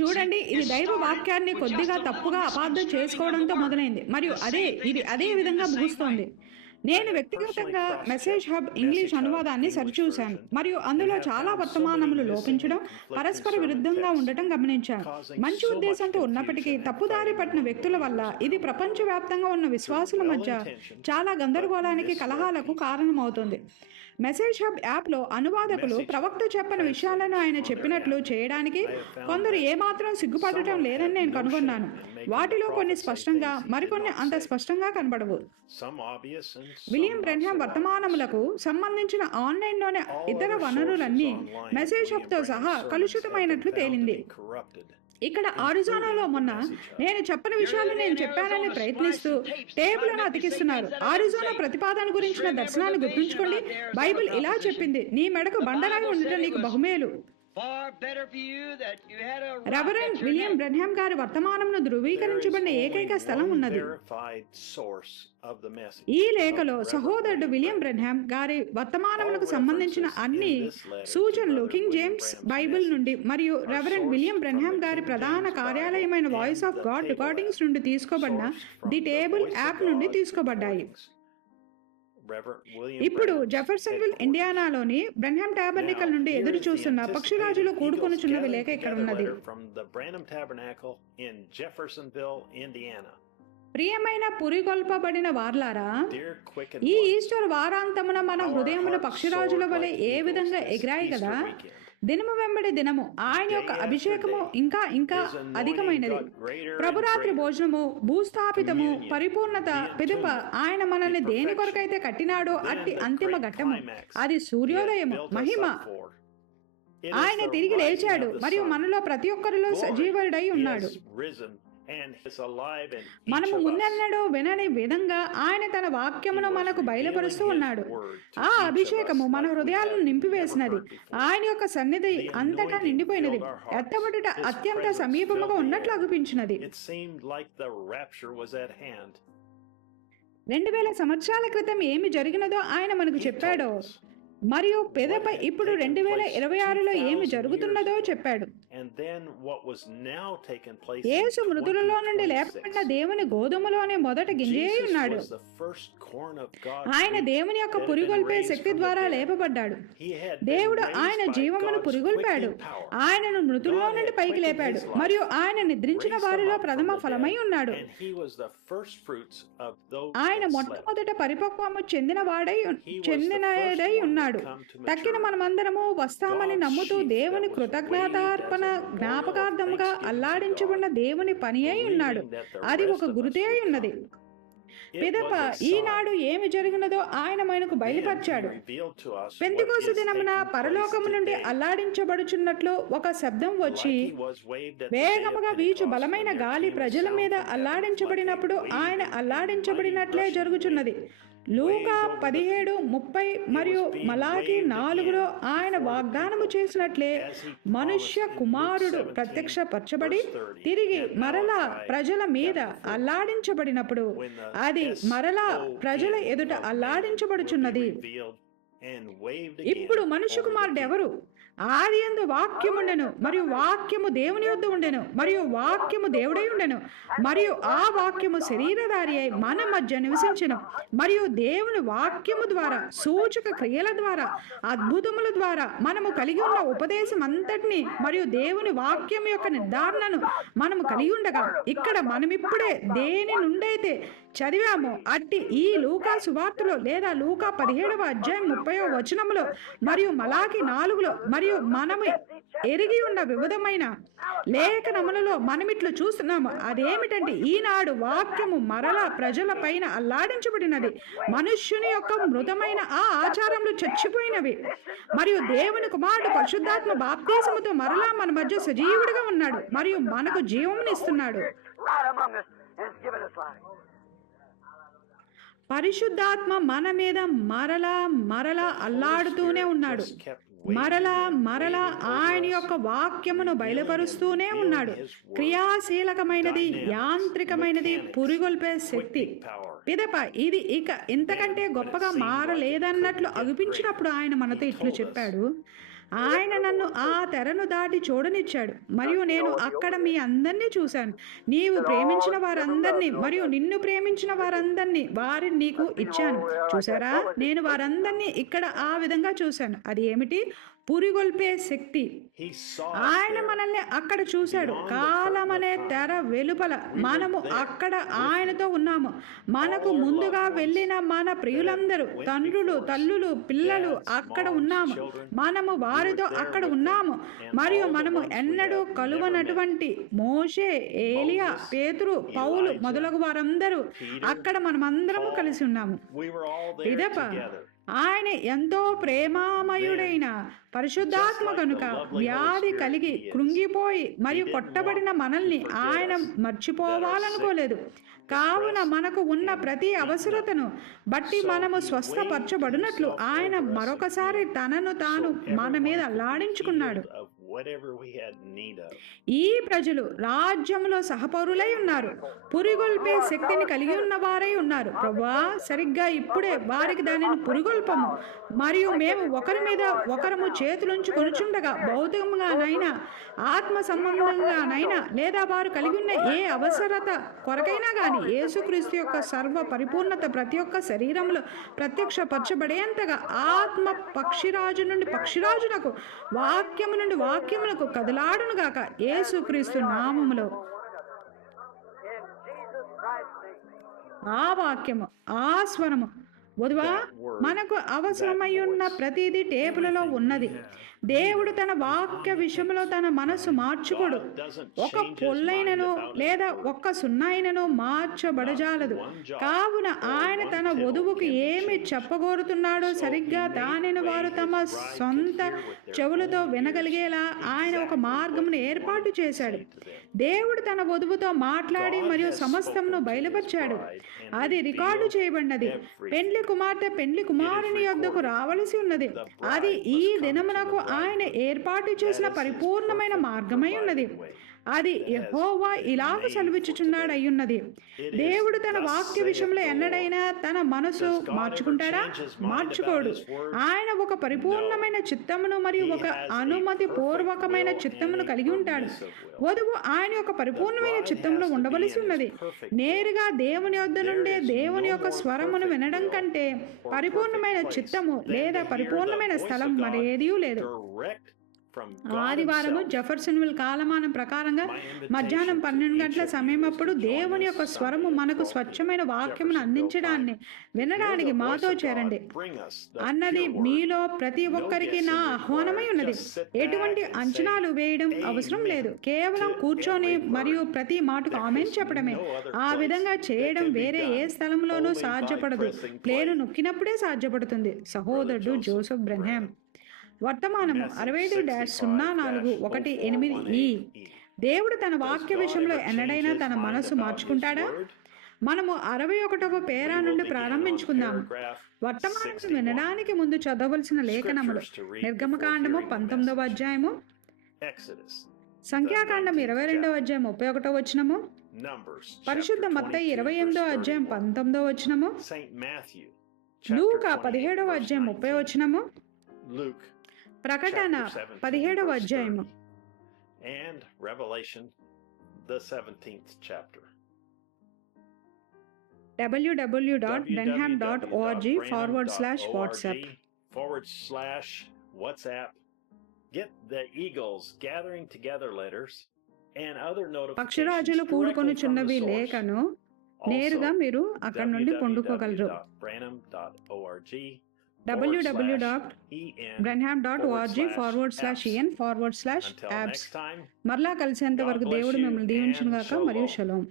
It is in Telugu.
చూడండి, ఇది దైవ వాక్యాన్ని కొద్దిగా తప్పుగా అపార్థం చేసుకోవడంతో మొదలైంది మరియు అదే విధంగా ముగుస్తోంది. నేను వ్యక్తిగతంగా మెసేజ్ హబ్ ఇంగ్లీష్ అనువాదాన్ని సరిచూశాను మరియు అందులో చాలా వర్తమానములు లోపించడం, పరస్పర విరుద్ధంగా ఉండటం గమనించాను. మంచి ఉద్దేశంతో ఉన్నప్పటికీ తప్పుదారి పట్టిన వ్యక్తుల వల్ల ఇది ప్రపంచవ్యాప్తంగా ఉన్న విశ్వాసుల మధ్య చాలా గందరగోళానికి, కలహాలకు కారణమవుతుంది. మెసేజ్ హబ్ యాప్లో అనువాదకులు ప్రవక్త చెప్పని విషయాలను ఆయన చెప్పినట్లు చేయడానికి కొందరు ఏమాత్రం సిగ్గుపడటం లేదని నేను కనుగొన్నాను. వాటిలో కొన్ని స్పష్టంగా, మరికొన్ని అంత స్పష్టంగా కనబడవు. విలియం బ్రెన్హామ్ వర్తమానములకు సంబంధించిన ఆన్లైన్లోని ఇతర వనరులన్నీ మెసేజ్ హబ్తో సహా కలుషితమైనట్లు తేలింది. ఇక్కడ ఆరిజోనాలో మొన్న నేను చెప్పని విషయాలు నేను చెప్పానని ప్రయత్నిస్తూ టేబుల్ను అతికిస్తున్నారు. ఆరిజోనా ప్రతిపాదన గురించిన దర్శనాన్ని గుర్తుంచుకోండి. బైబిల్ ఇలా చెప్పింది, నీ మెడకు బండరాయి ఉండటం నీకు బహుమేలు. రెవరెండ్ విలియం బ్రెన్హామ్ గారి వర్తమానంను ధృవీకరించబడిన ఏకైక స్థలం ఉన్నది. ఈ లేఖలో సహోదరుడు విలియం బ్రెన్హామ్ గారి వర్తమానములకు సంబంధించిన అన్ని సూచనలు కింగ్ జేమ్స్ బైబిల్ నుండి మరియు రెవరెండ్ విలియం బ్రెన్హామ్ గారి ప్రధాన కార్యాలయమైన వాయిస్ ఆఫ్ గాడ్ రికార్డింగ్స్ నుండి తీసుకోబడిన ది టేబుల్ యాప్ నుండి తీసుకోబడ్డాయి. ఇప్పుడు జెఫర్సన్విల్, ఇండియానాలోని బ్రెన్హామ్ టాబర్నికల్ నుండి ఎదురు చూస్తున్న పక్షిరాజులు కూడుకొనుచున్నవి లేక ఇక్కడ ఉన్నది. ప్రియమైన పురిగొల్పబడిన వార్లారా, ఈ ఈస్టర్ వారాంతమున మన హృదయముల పక్షిరాజుల వలె ఏ విధంగా ఎగిరాయి కదా. దినము వెంబడి దినము ఆయన యొక్క అభిషేకము ఇంకా ఇంకా అధికమైనది. ప్రభురాత్రి భోజనము, భూస్థాపితము, పరిపూర్ణత, పిదప ఆయన మనల్ని దేని కొరకైతే కట్టినాడో అట్టి అంతిమ ఘట్టము, అది సూర్యోదయము, మహిమ. ఆయన తిరిగి లేచాడు మరియు మనలో ప్రతి ఒక్కరిలో సజీవుడై ఉన్నాడు. మనము ముందెన్నడూ వినని విధంగా ఆయన తన వాక్యమును మనకు బయలుపరుస్తూ ఉన్నాడు. ఆ అభిషేకము మన హృదయాలను నింపివేసినది. ఆయన యొక్క సన్నిధి అంతటా నిండిపోయినది. ఎత్తబడుట అత్యంత సమీపముగా ఉన్నట్లు అనిపించినది. 2000 సంవత్సరాల క్రితం ఏమి జరిగినదో ఆయన మనకు చెప్పాడో మరియు పెదపై ఇప్పుడు 2026లో ఏమి జరుగుతున్నదో చెప్పాడు. యేసు మృతులలో నుండి లేపబడిన దేవుని గోధుమలోనే మొదట గింజయే ఉన్నాడు. ఆయన దేవుని యొక్క పురిగొల్పే శక్తి ద్వారా లేపబడ్డాడు. దేవుడు ఆయన జీవమును పురిగొల్పాడు. ఆయనను మృతుల్లో నుండి పైకి లేపాడు మరియు ఆయన నిద్రించిన వారిలో ప్రథమ ఫలమై ఉన్నాడు. ఆయన మొట్టమొదట పరిపక్వము చెందినడై ఉన్నాడు. తక్కిన మనమందరము వస్తామని నమ్ముతూ దేవుని కృతజ్ఞతార్పణ జ్ఞాపకార్థముగా అల్లాడించబడిన దేవుని పని అయి ఉన్నాడు. అది ఒక గుర్తే అయి ఉన్నది. పిదప ఈనాడు ఏమి జరిగినదో ఆయన మనకు బయలుపరిచాడు. పెంతెకోస్తు దినమున పరలోకము నుండి అల్లాడించబడుచున్నట్లు ఒక శబ్దం వచ్చి, వేగముగా వీచు బలమైన గాలి ప్రజల మీద అల్లాడించబడినప్పుడు ఆయన అల్లాడించబడినట్లే జరుగుచున్నది. లూకా 17:30 మరియు మలాకి 4లో ఆయన వాగ్దానము చేసినట్లే మనుష్య కుమారుడు ప్రత్యక్షపరచబడి తిరిగి మరలా ప్రజల మీద అల్లాడించబడినప్పుడు అది మరలా ప్రజల ఎదుట అల్లాడించబడుచున్నది. ఇప్పుడు మనుష్య కుమారుడు ఎవరు? ఆదియందు వాక్యముండెను మరియు వాక్యము దేవుని యొద్ద ఉండెను మరియు వాక్యము దేవుడై ఉండెను మరియు ఆ వాక్యము శరీరధారి అయి మన మధ్య నివసించెను మరియు దేవుని వాక్యము ద్వారా, సూచక క్రియల ద్వారా, అద్భుతముల ద్వారా మనము కలిగి ఉన్న ఉపదేశం అంతటిని మరియు దేవుని వాక్యం యొక్క నిర్ధారణను మనము కలిగి ఉండగా, ఇక్కడ మనమిప్పుడే దేని నుండైతే చదివాము అట్టి ఈ లూకా సువార్తలో లేదా లూకా 17వ అధ్యాయం 30వ వచనములో మరియు మలాకి 4లో మరియు మనము ఎరిగి ఉన్న వివిధమైన లేఖనములలో మనమిట్లు చూస్తున్నాము. అదేమిటంటే ఈనాడు వాక్యము మరలా ప్రజల పైన అల్లాడించబడినది. మనుష్యుని యొక్క మృతమైన ఆ ఆచారములు చచ్చిపోయినవి మరియు దేవుని కుమారుడు పరిశుద్ధాత్మ బాప్తీసముతో మరలా మన మధ్య సజీవుడిగా ఉన్నాడు మరియు మనకు జీవమునిస్తున్నాడు. పరిశుద్ధాత్మ మన మీద మరలా అల్లాడుతూనే ఉన్నాడు. మరలా ఆయన యొక్క వాక్యమును బయలుపరుస్తూనే ఉన్నాడు. క్రియాశీలకమైనది, యాంత్రికమైనది, పురిగొల్పే శక్తి. పిదప ఇది ఇక ఇంతకంటే గొప్పగా మారలేదన్నట్లు అనిపించినప్పుడు ఆయన మనతో ఇట్లు చెప్పాడు, ఆయన నన్ను ఆ తెరను దాటి చూడనిచ్చాడు మరియు నేను అక్కడ మీ అందరినీ చూశాను. నీవు ప్రేమించిన వారందరినీ మరియు నిన్ను ప్రేమించిన వారందరినీ వారిని నీకు ఇచ్చాను. చూసారా, నేను వారందరినీ ఇక్కడ ఆ విధంగా చూశాను. అది ఏమిటి? పురిగొల్పే శక్తి. ఆయన మనల్ని అక్కడ చూశాడు. కాలం అనే తెర వెలుపల మనము అక్కడ ఆయనతో ఉన్నాము. మనకు ముందుగా వెళ్ళిన మన ప్రియులందరూ, తండ్రులు, తల్లులు, పిల్లలు అక్కడ ఉన్నాము. మనము వారితో అక్కడ ఉన్నాము. మరియు మనము ఎన్నడూ కలువనటువంటి మోషే, ఏలియా, పేతురు, పౌలు మొదలగు వారందరూ అక్కడ మనమందరము కలిసి ఉన్నాము. పిదప ఆయన ఎంతో ప్రేమామయుడైన పరిశుద్ధాత్మ కనుక వ్యాధి కలిగి కృంగిపోయి మరియు కొట్టబడిన మనల్ని ఆయన మర్చిపోవాలనుకోలేదు. కావున మనకు ఉన్న ప్రతి అవసరతను బట్టి మనము స్వస్థపరచబడినట్లు ఆయన మరొకసారి తనను తాను మన మీద లాడించుకున్నాడు. ఈ ప్రజలు రాజ్యంలో సహపౌరులై ఉన్నారు. పురిగొల్పే శక్తిని కలిగి ఉన్న వారై ఉన్నారు. ప్రభువా, సరిగ్గా ఇప్పుడే వారికి దానిని పురిగొల్పము. మరియు మేము ఒకరి మీద ఒకరము చేతులుంచి కొనుచుండగా భౌతికంగానైనా ఆత్మ సంబంధంగానైనా లేదా వారు కలిగి ఉన్న ఏ అవసరత కొరకైనా కానీ యేసుక్రీస్తు యొక్క సర్వ పరిపూర్ణత ప్రతి ఒక్క శరీరంలో ప్రత్యక్షపరచబడేంతగా ఆత్మ పక్షిరాజు నుండి పక్షిరాజునకు, వాక్యము నుండి వాక్యమునకు కదలాడును గాక యేసుక్రీస్తు నామములో. ఆ వాక్యము, ఆ స్వరము వధువా, మనకు అవసరమై ఉన్న ప్రతిదీ టేపులలో ఉన్నది. దేవుడు తన వాక్య విషయంలో తన మనసు మార్చుకోడు. ఒక పొల్లైనను లేదా ఒక్క సున్నాయినను మార్చబడజాలదు. కావున ఆయన తన వధువుకు ఏమి చెప్పగోరుతున్నాడో సరిగ్గా దానిని వారు తమ సొంత చెవులతో వినగలిగేలా ఆయన ఒక మార్గమును ఏర్పాటు చేశాడు. దేవుడు తన వధువుతో మాట్లాడి మరియు సమస్తమును బయలుపరిచాడు. అది రికార్డు చేయబడినది. పెండ్లి కుమార్తె పెండ్లి కుమారుని యొద్దకు రావలసి ఉన్నది. అది ఈ దినమునకు ఆయన ఏర్పాటు చేసిన పరిపూర్ణమైన మార్గమై ఉన్నది. అది యెహోవా ఇలాగ సెలవిచ్చుచున్నాడు అయ్యున్నది. దేవుడు తన వాక్య విషయంలో ఎన్నడైనా తన మనసు మార్చుకుంటాడా? మార్చుకోడు. ఆయన ఒక పరిపూర్ణమైన చిత్తమును మరియు ఒక అనుమతి పూర్వకమైన చిత్తమును కలిగి ఉంటాడు. వధువు ఆయన యొక్క పరిపూర్ణమైన చిత్తంలో ఉండవలసి ఉన్నది. నేరుగా దేవుని వద్ద నుండే దేవుని యొక్క స్వరమును వినడం కంటే పరిపూర్ణమైన చిత్తము లేదా పరిపూర్ణమైన స్థలం మరేదీ లేదు. ఆదివారము జెఫర్సన్విల్ కాలమానం ప్రకారంగా మధ్యాహ్నం 12 గంటల సమయం అప్పుడు దేవుని యొక్క స్వరము మనకు స్వచ్ఛమైన వాక్యమును అందించడాన్ని వినడానికి మాతో చేరండి అన్నది మీలో ప్రతి ఒక్కరికి నా ఆహ్వానమై ఉన్నది. ఎటువంటి అంచనాలు వేయడం అవసరం లేదు. కేవలం కూర్చొని మరియు ప్రతి మాటకు ఆమేన్ చెప్పడమే. ఆ విధంగా చేయడం వేరే ఏ స్థలంలోనూ సాధ్యపడదు. ప్లేను నొక్కినప్పుడే సాధ్యపడుతుంది. సహోదరుడు జోసెఫ్ బ్రెన్హామ్. వర్తమానము 65-0418E. దేవుడు తన వాక్య విషయంలో ఎన్నడైనా తన మనసు మార్చుకుంటాడా? మనము 61వ పేరా నుండి ప్రారంభించుకుందాము. వర్తమానం వినడానికి ముందు చదవలసిన లేఖనములు: నిర్గమకాండము 19వ అధ్యాయము, సంఖ్యాకాండం 22వ అధ్యాయం 31వ వచనము, పరిశుద్ధ మత్తయి 28వ అధ్యాయం 19వ వచనము, లూకా 17వ అధ్యాయం 30వ వచనము, ప్రకటన 17వ అధ్యాయము, and Revelation the 17th chapter. www.branham.org/WhatsApp. Get the Eagles Gathering Together letters and other notifications పక్షిరాజులు కూడుకొనుచున్నవి లేఖను నేరుగా మీరు అక్కడ నుండి పొందుకోగలరు. www.branham.org/en/abs. మరలా కలిసేంత వరకు దేవుడు మిమ్మల్ని దీవించును గాక మరియు షలోం.